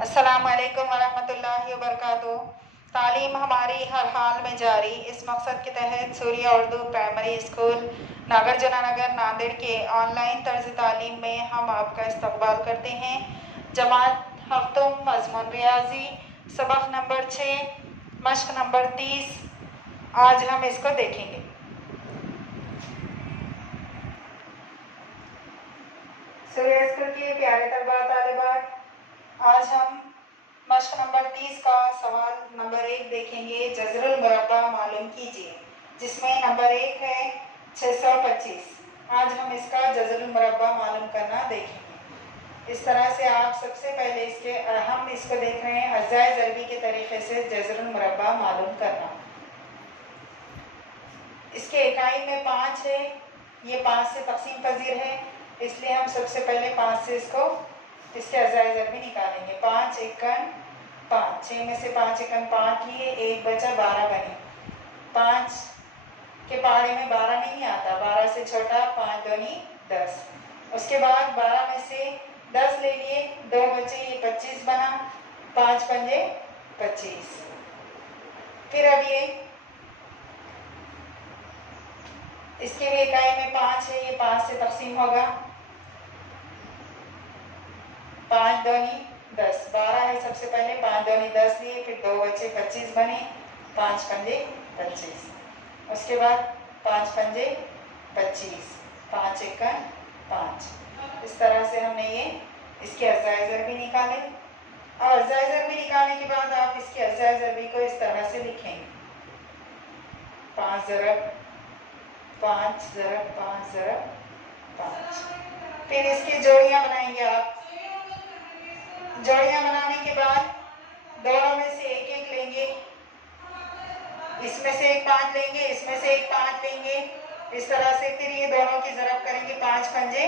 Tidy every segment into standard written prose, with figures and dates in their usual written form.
अस्सलाम वालेकुम वरहमतुल्लाहि वबरकातुहू। तालीम हमारी हर हाल में जारी, इस मकसद के तहत सूर्या उर्दू प्राइमरी स्कूल नागार्जुना नगर नांदेड़ के ऑनलाइन तर्ज तालीम में हम आपका इस्तकबाल करते हैं। जमात हफ्तुम मज़मून रियाजी सबक नंबर 6 मश्क नंबर 30। आज हम इसको देखेंगे। सूर्या स्कूल के प्यारे तलबा तालिबात, आज हम मश्क नंबर 30 का सवाल नंबर 1 देखेंगे। जज़रुल मुरब्बा मालूम कीजिए, जिसमें नंबर 1 है 625। आज हम इसका जज़रुल मुरब्बा मालूम करना देखेंगे। इस तरह से आप सबसे पहले हम इसको देख रहे हैं अज़ाए ज़रबी के तरीके से जज़रुल मुरब्बा मालूम करना। इसके इकाई में 5 है, ये 5 से तक़सीम पज़ीर है, इसलिए हम सबसे पहले 5 से इसके अज़ाए ज़रबी निकालेंगे। 5 एकन 5, 6 में से 5 एकन 5 लिए, 1 बचा, 12 बने। 5 के पहाड़े में 12 नहीं आता, 12 से छोटा 5 दूनी 10। उसके बाद 12 में से 10 ले लिए, 2 बचे, ये 25 बना, 5 पंजे 25। फिर अब ये इसके भी इकाई में 5 है, ये 5 से तक़सीम होगा। 5 दूनी 10, 12 है सबसे पहले, 5 दूनी 10 लिए, फिर 2 बचे, 25 बने, 5 पंजे 25। उसके बाद 5 पंजे 25, 5 एकन 5। इस तरह से हमने ये इसके अज़ाए ज़रबी निकाले। और अज़ाए ज़रबी निकालने के बाद आप इसके अज़ाए ज़रबी को इस तरह से लिखेंगे। 5 ज़रब 5 ज़रब 5 ज़रब 5। फिर इसकी जोड़ियाँ बनाएंगे आप। जोड़ियाँ बनाने के बाद दोनों में से एक एक लेंगे, इसमें से एक 5 लेंगे, इसमें से एक 5 लेंगे, इस तरह से। फिर ये दोनों की ज़रब करेंगे, 5 पंजे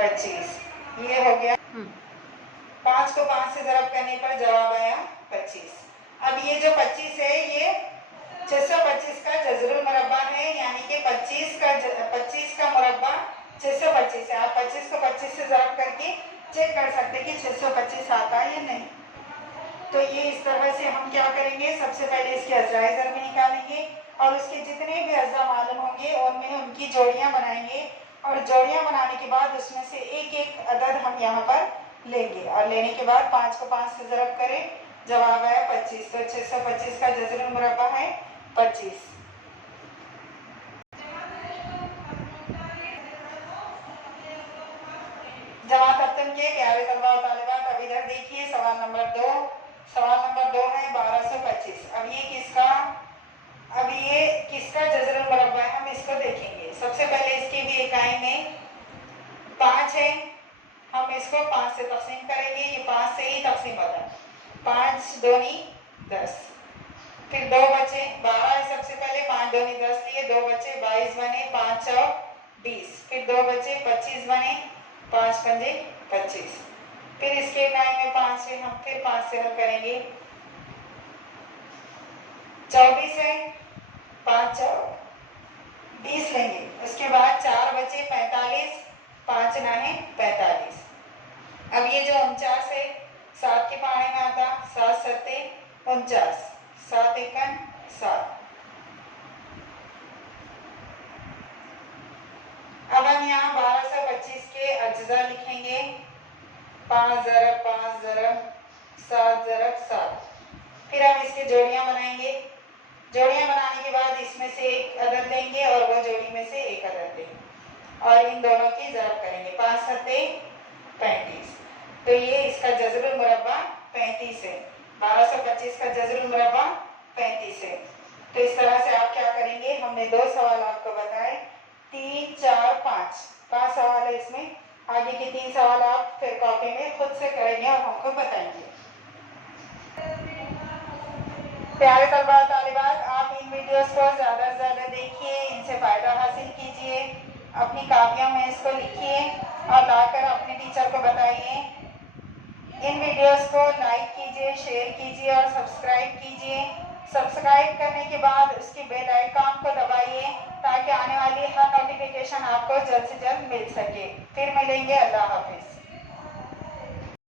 25। ये हो गया। 5 को 5 से ज़रब करने पर जवाब आया 25। अब ये जो 25 है, ये 625 का जज़रुल मुरब्बा है, यानी कि 25 का मुरब्बा 625 है। आप 25 को 25 से ज़रब करके चेक कर सकते हैं कि 625 आता है या नहीं। तो ये इस तरह से हम क्या करेंगे, सबसे पहले इसके अज़ाए ज़रबी निकालेंगे और उसके जितने भी अज़ा मालूम होंगे उनमें उनकी जोड़ियाँ बनाएंगे। और जोड़ियाँ बनाने के बाद उसमें से एक एक अदद हम यहाँ पर लेंगे, और लेने के बाद 5 को 5 से ज़रब करें, जवाब आया 25। तो 625 का जज़रुल मुरब्बा है 25। जमात हफ्तुम के प्यारे तलबा और तालिबात, अब इधर देखिए सवाल नंबर 2। सवाल नंबर 2 है 1225। अब ये किसका जज़रुल मुरब्बा है, हम इसको देखेंगे। सबसे पहले इसकी भी इकाई में 5 है, हम इसको 5 से तक़सीम करेंगे। ये 5 से ही तक़सीम होता है। 5 दूनी 10, फिर 2 बचे, 12 है सबसे पहले, 5 दूनी 10 लिए, 2 बचे, 22 बने, 5 चौक 20, फिर 2 बचे, 25 बने, 5 पंजे 25। फिर इसके इकाई में 5 है, हम फिर 5 से हल करेंगे। 24 है, 5 चौक 20 लेंगे। उसके बाद 4 बचे, 45, 5 नाहे 45। अब ये जो 49 है, 7 के पहाड़े में आता, 7 सत्ते 49, 7 एकन 7। अब हम यहाँ 1225 के अज्जा लिखेंगे। 5 ज़रब 5 ज़रब 7 ज़रब 7। फिर हम इसके जोड़ियाँ बनाएंगे। जोड़ियाँ बनाने के बाद इसमें से एक अदद लेंगे और वो जोड़ी में से एक अदद लेंगे और इन दोनों की ज़रब करेंगे। 5 सत्ते 35। तो ये इसका जज़रुल मुरब्बा 35 है। 1225 का जज़रुल मुरब्बा 35 है। तो इस तरह से आप क्या करेंगे, हमने 2 सवाल आपको बताए, 3 4 5 सवाल है इसमें। आगे के 3 सवाल आप फिर कॉपी में खुद से करेंगे और हमको बताएंगे। प्यारे तलबा तालिबात, आप इन वीडियोस को ज़्यादा से ज़्यादा देखिए, इनसे फ़ायदा हासिल कीजिए, अपनी कापियों में इसको लिखिए और लाकर अपने टीचर को बताइए। इन वीडियोस को लाइक कीजिए, शेयर कीजिए और सब्सक्राइब कीजिए। सब्सक्राइब करने के बाद उसकी बेल आइकॉन को दबाइए ताकि आने वाली हर नोटिफिकेशन आपको जल्द से जल्द मिल सके। फिर मिलेंगे। अल्लाह हाफिज़।